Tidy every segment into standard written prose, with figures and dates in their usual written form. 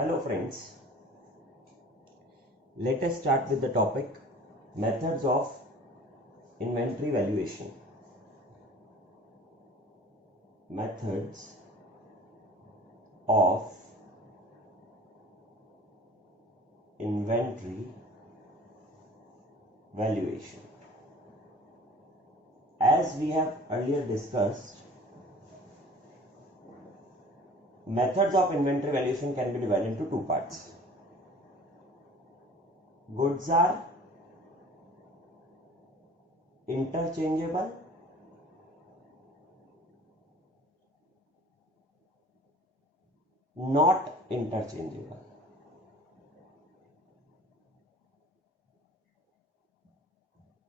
Hello friends, let us start with the topic methods of inventory valuation. Methods of inventory valuation. As we have earlier discussed, methods of inventory valuation can be divided into two parts. Goods are interchangeable not interchangeable.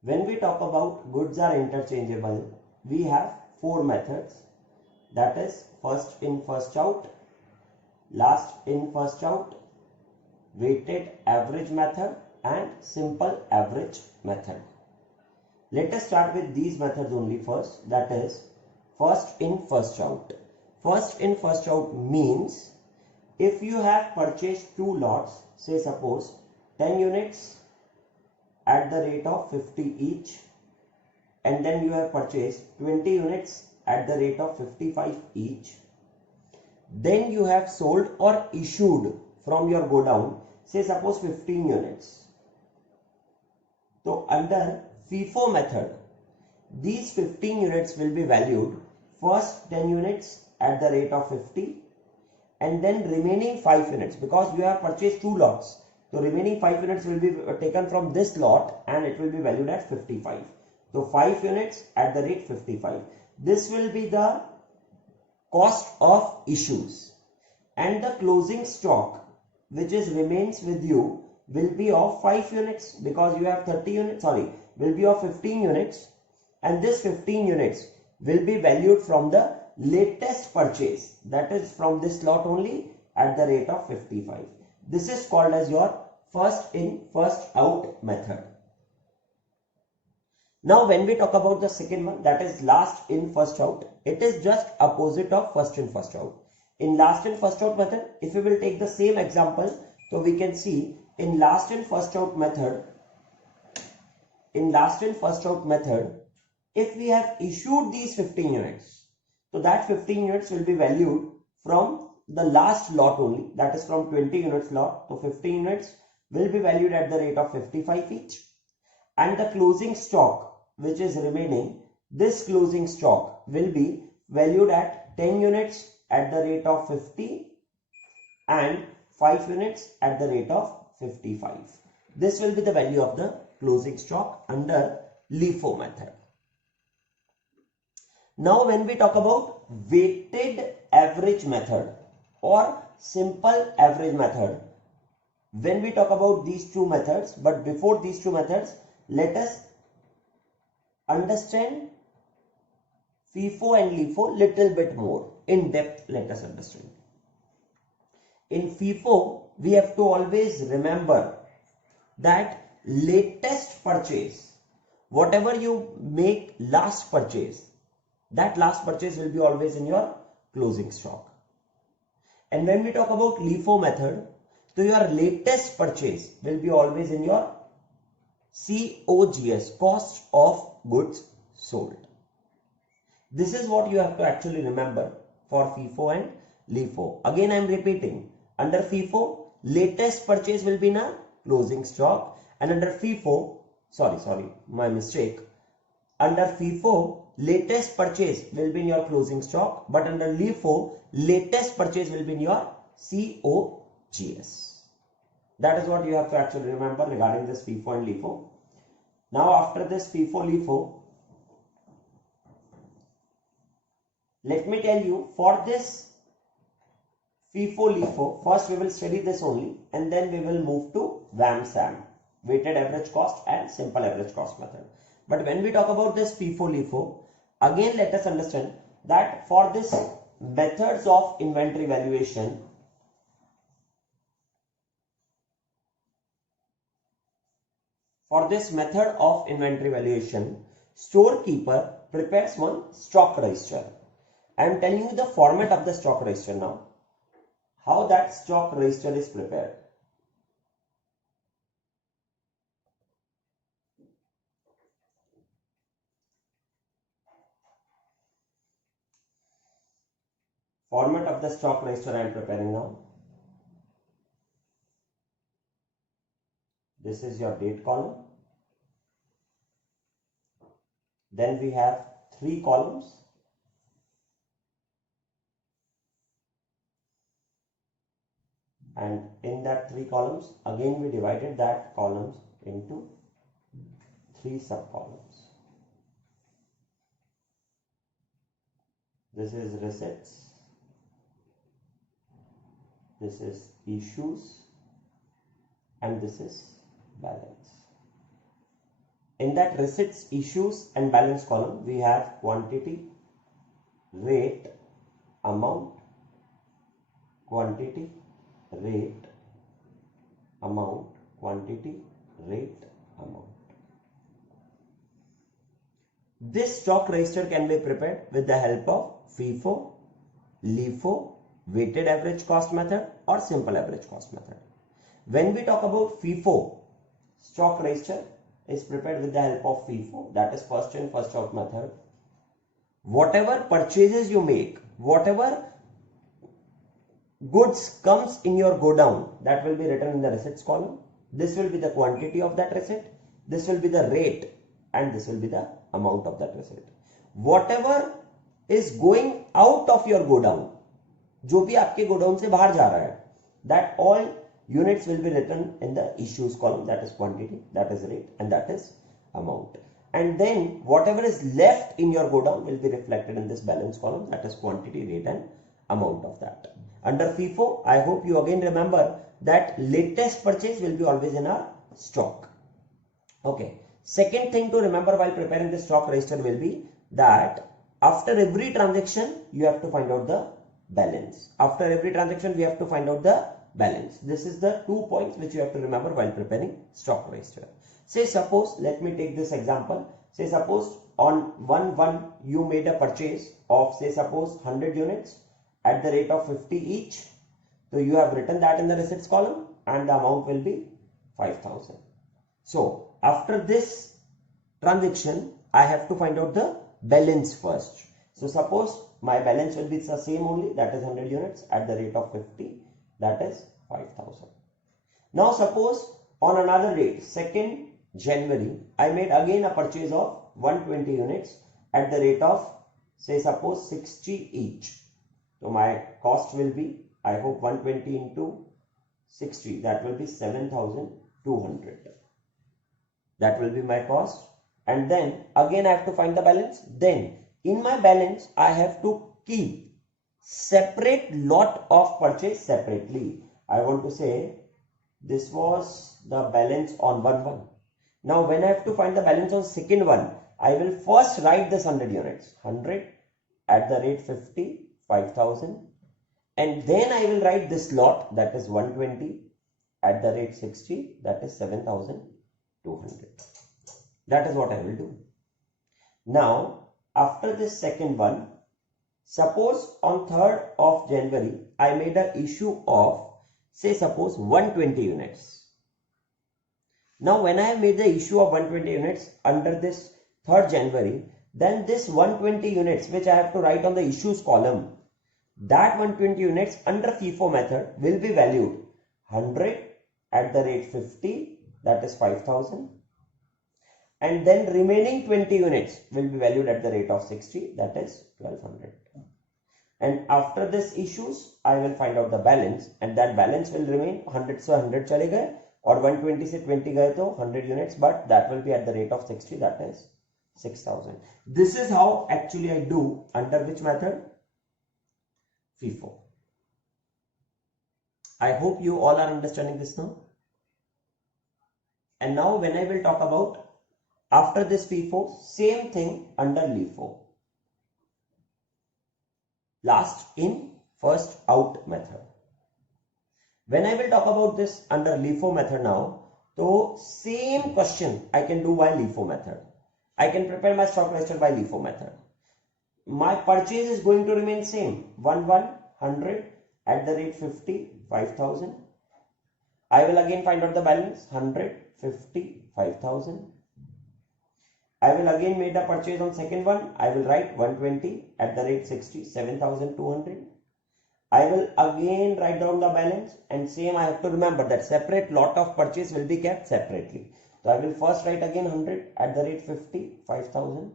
When we talk about goods are interchangeable, we have four methods, that is first in first out, last in first out, weighted average method and simple average method. Let us start with these methods only first, that is first in first out. First in first out means if you have purchased two lots, say suppose 10 units at the rate of 50 each, and then you have purchased 20 units at the rate of 55 each, then you have sold or issued from your godown, say suppose 15 units. So under FIFO method, these 15 units will be valued first 10 units at the rate of 50 and then remaining 5 units, because you have purchased two lots. So remaining 5 units will be taken from this lot and it will be valued at 55. So 5 units at the rate 55. This will be the cost of issues, and the closing stock which is remains with you will be of 5 units, because you have 30 units, will be of 15 units, and this 15 units will be valued from the latest purchase, that is from this lot only at the rate of 55. This is called as your first in first out method. Now when we talk about the second one, that is last in first out, it is just opposite of first in first out. In last in first out method, if we will take the same example, so we can see in last in first out method, if we have issued these 15 units, so that 15 units will be valued from the last lot only, that is from 20 units lot. So 15 units will be valued at the rate of 55 each, and the closing stock which is remaining, this closing stock will be valued at 10 units at the rate of 50 and 5 units at the rate of 55. This will be the value of the closing stock under LIFO method. Now when we talk about weighted average method or simple average method, when we talk about these two methods, but before these two methods, let us understand FIFO and LIFO little bit more in depth. Let us understand. In FIFO, we have to always remember that latest purchase, whatever you make last purchase, that last purchase will be always in your closing stock. And when we talk about LIFO method, so your latest purchase will be always in your COGS, cost of goods sold. This is what you have to actually remember for FIFO and LIFO. Again I am repeating, under FIFO, latest purchase will be in a closing stock, and under FIFO, under FIFO, latest purchase will be in your closing stock, but under LIFO, latest purchase will be in your COGS. That is what you have to actually remember regarding this FIFO and LIFO. Now after this FIFO, LIFO, let me tell you, for this FIFO, LIFO, first we will study this only, and then we will move to WAM-SAM, weighted average cost and simple average cost method. But when we talk about this FIFO, LIFO, again let us understand that for this methods of inventory valuation, storekeeper prepares one stock register. I am telling you the format of the stock register now. how that stock register is prepared. Format of the stock register I am preparing now. This is your date column. Then we have 3 columns. And in that 3 columns, again we divided that columns into 3 sub-columns. This is receipts. This is issues. And this is balance. In that receipts, issues and balance column, we have quantity, rate, amount, quantity, rate, amount, quantity, rate, amount. This stock register can be prepared with the help of FIFO, LIFO, weighted average cost method or simple average cost method. When we talk about FIFO, stock register is prepared with the help of FIFO, that is first in first out method. Whatever purchases you make, whatever goods comes in your godown, that will be written in the receipts column. This will be the quantity of that receipt, this will be the rate, and this will be the amount of that receipt. Whatever is going out of your godown, जो भी आपके godown से बाहर जा रहा है, that all units will be written in the issues column, that is quantity, that is rate, and that is amount. And then whatever is left in your godown will be reflected in this balance column, that is quantity, rate, and amount of that. Under FIFO, I hope you again remember that latest purchase will be always in our stock. Okay. Second thing to remember while preparing the stock register will be that after every transaction you have to find out the balance. After every transaction we have to find out the balance. This is the 2 points which you have to remember while preparing stock register. Say suppose, let me take this example. Say suppose on 1/1 you made a purchase of say suppose 100 units at the rate of 50 each. So you have written that in the receipts column and the amount will be 5,000. So after this transaction I have to find out the balance first. So suppose my balance will be the same only, that is 100 units at the rate of 50, that is 5,000. Now suppose on another date, 2nd January, I made again a purchase of 120 units at the rate of say suppose 60 each. So my cost will be, I hope 120 into 60, that will be 7,200. That will be my cost. And then again I have to find the balance. Then in my balance I have to keep separate lot of purchase separately. I want to say this was the balance on 1/1. Now when I have to find the balance on 2nd one, I will first write this 100 units. 100 at the rate 50, 5,000. And then I will write this lot, that is 120 at the rate 60, that is 7,200. That is what I will do. Now after this 2nd one, suppose on 3rd of January I made an issue of say suppose 120 units. Now when I have made the issue of 120 units under this 3rd January, then this 120 units which I have to write on the issues column, that 120 units under FIFO method will be valued 100 at the rate 50, that is 5,000. And then remaining 20 units will be valued at the rate of 60, that is 1,200. And after this issues, I will find out the balance, and that balance will remain 100 से 100 चले गए और 120 से 20 गए तो 100 units, but that will be at the rate of 60, that is 6,000. This is how actually I do under which method? FIFO. I hope you all are understanding this now. And now when I will talk about after this FIFO, same thing under LIFO. Last in, first out method. When I will talk about this under LIFO method now, so same question I can do by LIFO method. I can prepare my stock register by LIFO method. My purchase is going to remain same, 1/1, 100 at the rate 50, 5,000. I will again find out the balance 100, 50, 5,000. I will again make the purchase on second one. I will write 120 at the rate 60, 7,200. I will again write down the balance, and same I have to remember that separate lot of purchase will be kept separately. So I will first write again 100 at the rate 50, 5,000,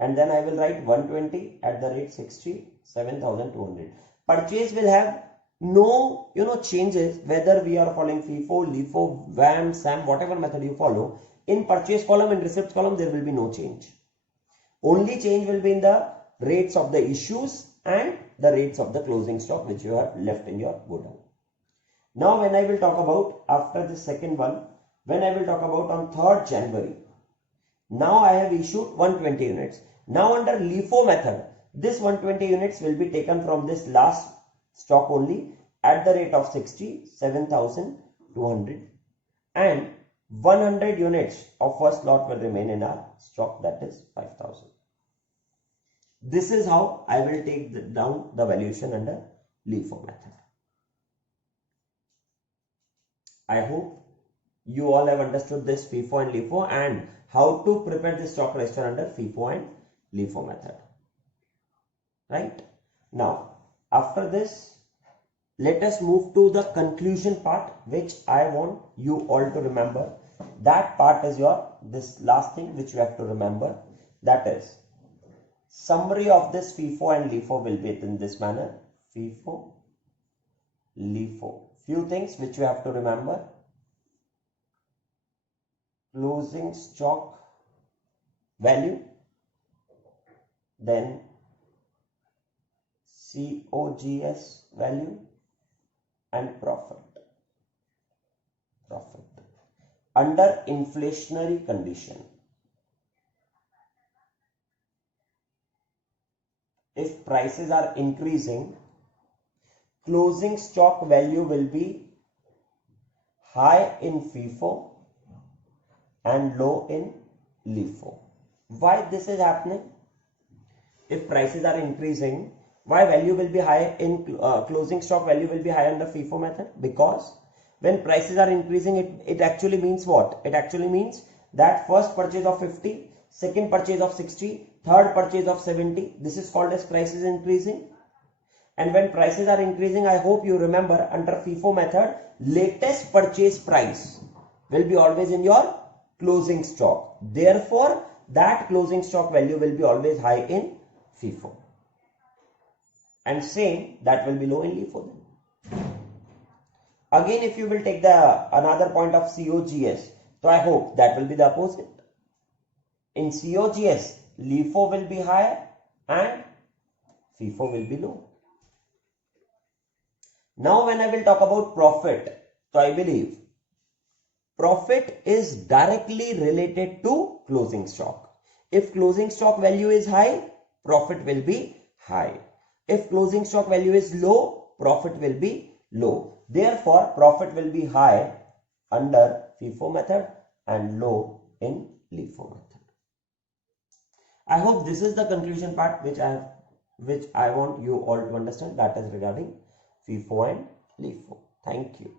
and then I will write 120 at the rate 60, 7,200. Purchase will have no changes whether we are following FIFO, LIFO, VAM, SAM, whatever method you follow. In purchase column and receipts column there will be no change. Only change will be in the rates of the issues and the rates of the closing stock which you have left in your godown. Now when I will talk about after the second one, when I will talk about on 3rd January, now I have issued 120 units. Now under LIFO method, this 120 units will be taken from this last stock only at the rate of 60, 7,200, and 100 units of first lot will remain in our stock, that is 5,000. This is how I will take down the valuation under LIFO method. I hope you all have understood this FIFO and LIFO and how to prepare the stock register under FIFO and LIFO method. Right? Now, after this, let us move to the conclusion part, which I want you all to remember. That part is this last thing which you have to remember. That is, summary of this FIFO and LIFO will be in this manner. FIFO, LIFO. Few things which you have to remember. Closing stock value, then COGS value, and profit. Under inflationary condition, if prices are increasing, closing stock value will be high in FIFO and low in LIFO. Why this is happening? If prices are increasing, why value will be high in closing stock value will be high under FIFO method? Because when prices are increasing, it actually means what? It actually means that first purchase of 50, second purchase of 60, third purchase of 70. This is called as prices increasing. And when prices are increasing, I hope you remember under FIFO method, latest purchase price will be always in your closing stock. Therefore, that closing stock value will be always high in FIFO. And same, that will be low in LIFO then. Again, if you will take another point of COGS, so I hope that will be the opposite. In COGS, LIFO will be high and FIFO will be low. Now when I will talk about profit, so I believe profit is directly related to closing stock. If closing stock value is high, profit will be high. If closing stock value is low, profit will be low. Therefore, profit will be high under FIFO method and low in LIFO method. I hope this is the conclusion part which I want you all to understand, that is regarding FIFO and LIFO. Thank you.